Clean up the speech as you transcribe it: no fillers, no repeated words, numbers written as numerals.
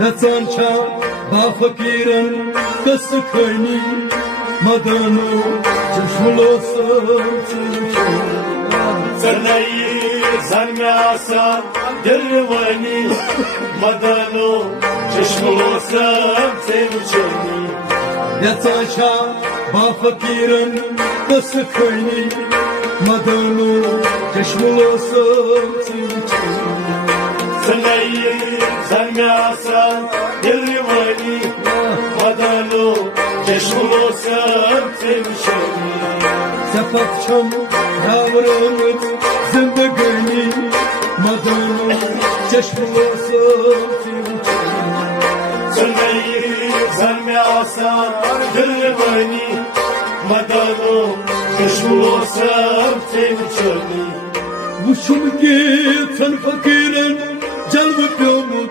نتانچا با فقیرن دست کنی مدانو چشملو سرنایی زنگاسا گروانی مدانو چشملو سمتیوچنی نتانچا با فقیرن دست کنی مدانو چشملو سرنایی زنگاسا گروانی مدانو چشملو سمتیوچنی Sepakçam yavrumut zindagani madanu çeşme olsun سرنایی زنگاسا گروانی مدانو چشملو سمتیوچنی Bu şimdi sen fakirin calbı gömü